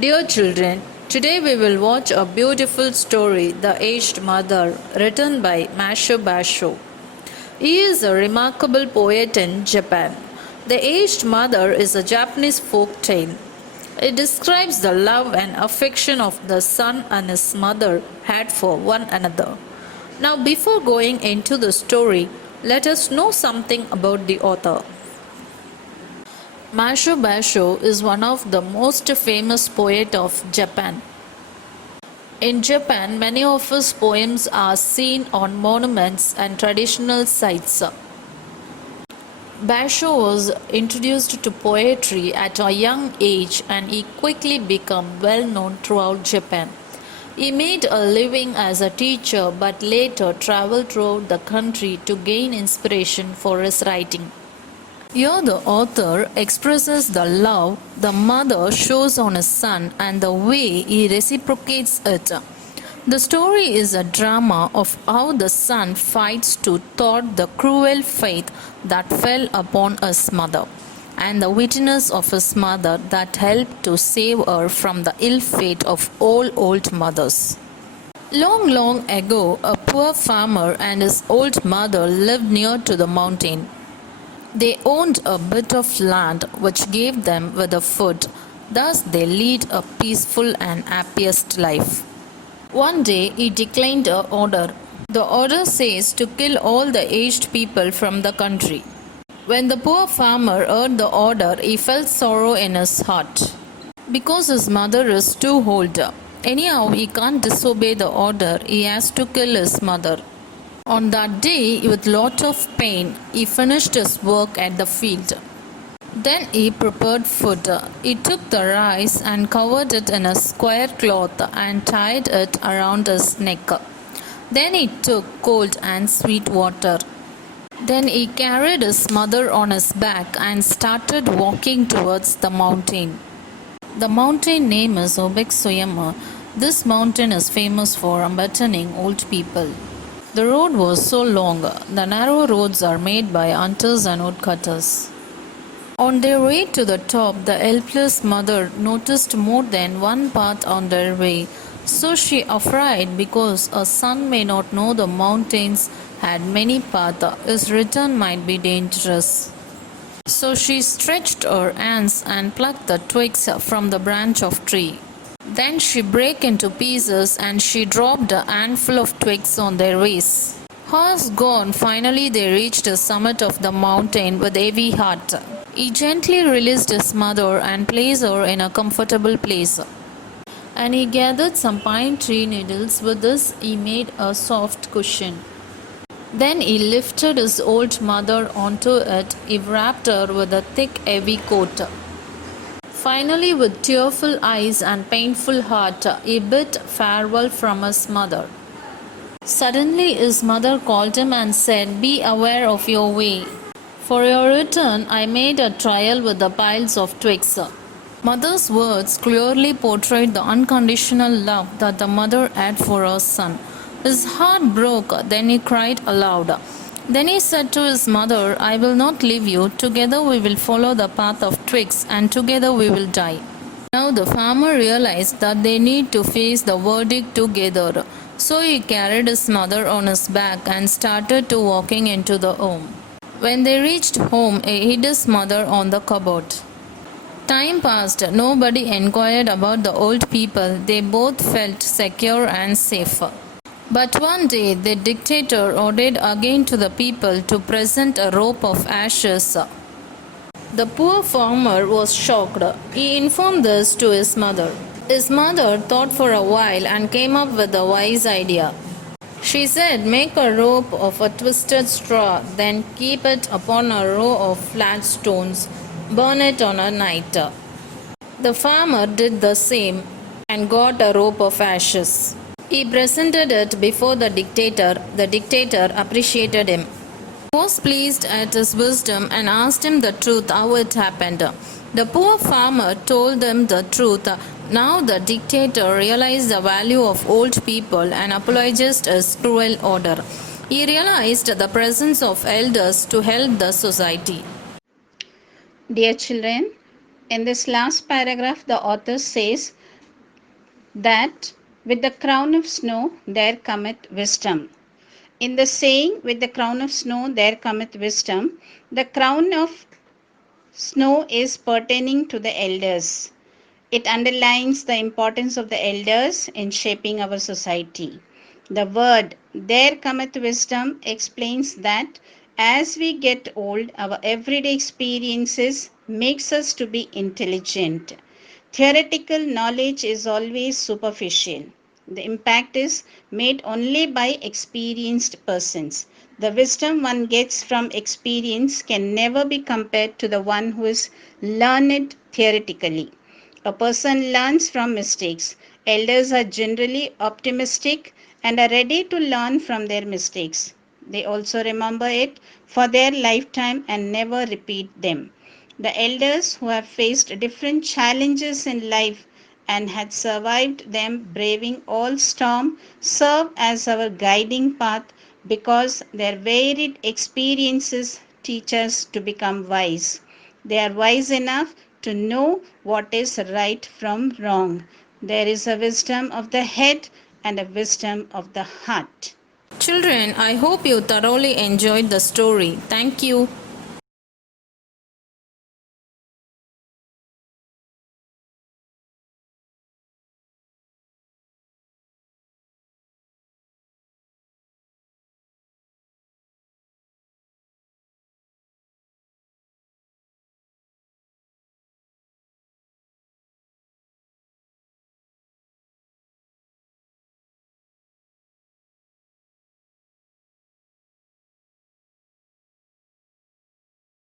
Dear children, today we will watch a beautiful story, The Aged Mother, written by Masho Basho. He is a remarkable poet in Japan. The Aged Mother is a Japanese folk tale. It describes the love and affection of the son and his mother had for one another. Now, before going into the story, let us know something about the author. Masho Basho is one of the most famous poets of Japan. In Japan, many of his poems are seen on monuments and traditional sites. Basho was introduced to poetry at a young age and he quickly became well known throughout Japan. He made a living as a teacher but later traveled throughout the country to gain inspiration for his writing. Here, the author expresses the love the mother shows on his son and the way he reciprocates it. The story is a drama of how the son fights to thwart the cruel fate that fell upon his mother, and the witness of his mother that helped to save her from the ill fate of all old mothers. Long, long ago, a poor farmer and his old mother lived near to the mountain. They owned a bit of land which gave them with food. Thus they lead a peaceful and happiest life. One day he declined an order. The order says to kill all the aged people from the country. When the poor farmer heard the order, he felt sorrow in his heart. Because his mother is too old. Anyhow, he can't disobey the order. He has to kill his mother. On that day, with lot of pain, he finished his work at the field. Then he prepared food. He took the rice and covered it in a square cloth and tied it around his neck. Then he took cold and sweet water. Then he carried his mother on his back and started walking towards the mountain. The mountain name is Obek-Soyama. This mountain is famous for abandoning old people. The road was so long. The narrow roads are made by hunters and woodcutters. On their way to the top, the helpless mother noticed more than one path on their way. So she afraid because her son may not know the mountains had many paths, his return might be dangerous. So she stretched her hands and plucked the twigs from the branch of tree. Then she broke into pieces and she dropped a handful of twigs on their ways. Horse gone, finally they reached the summit of the mountain with heavy heart. He gently released his mother and placed her in a comfortable place. And he gathered some pine tree needles. With this he made a soft cushion. Then he lifted his old mother onto it. He wrapped her with a thick heavy coat. Finally, with tearful eyes and painful heart, he bid farewell from his mother. Suddenly his mother called him and said, "Be aware of your way. For your return, I made a trial with the piles of twigs." Mother's words clearly portrayed the unconditional love that the mother had for her son. His heart broke, then he cried aloud. Then he said to his mother, "I will not leave you. Together we will follow the path of twigs and together we will die." Now the farmer realized that they need to face the verdict together. So he carried his mother on his back and started to walking into the home. When they reached home, he hid his mother on the cupboard. Time passed. Nobody inquired about the old people. They both felt secure and safe. But one day the dictator ordered again to the people to present a rope of ashes. The poor farmer was shocked. He informed this to his mother. His mother thought for a while and came up with a wise idea. She said, "Make a rope of a twisted straw, then keep it upon a row of flat stones. Burn it on a night." The farmer did the same and got a rope of ashes. He presented it before the dictator. The dictator appreciated him. He was pleased at his wisdom and asked him the truth how it happened. The poor farmer told him the truth. Now the dictator realized the value of old people and apologized his cruel order. He realized the presence of elders to help the society. Dear children, in this last paragraph, the author says that with the crown of snow there cometh wisdom. In the saying, with the crown of snow there cometh wisdom, the crown of snow is pertaining to the elders. It underlines the importance of the elders in shaping our society. The word there cometh wisdom explains that as we get old, our everyday experiences makes us to be intelligent. Theoretical knowledge is always superficial. The impact is made only by experienced persons. The wisdom one gets from experience can never be compared to the one who is learned theoretically. A person learns from mistakes. Elders are generally optimistic and are ready to learn from their mistakes. They also remember it for their lifetime and never repeat them. The elders who have faced different challenges in life and had survived them braving all storm serve as our guiding path because their varied experiences teach us to become wise. They are wise enough to know what is right from wrong. There is a wisdom of the head and a wisdom of the heart. Children, I hope you thoroughly enjoyed the story. Thank you.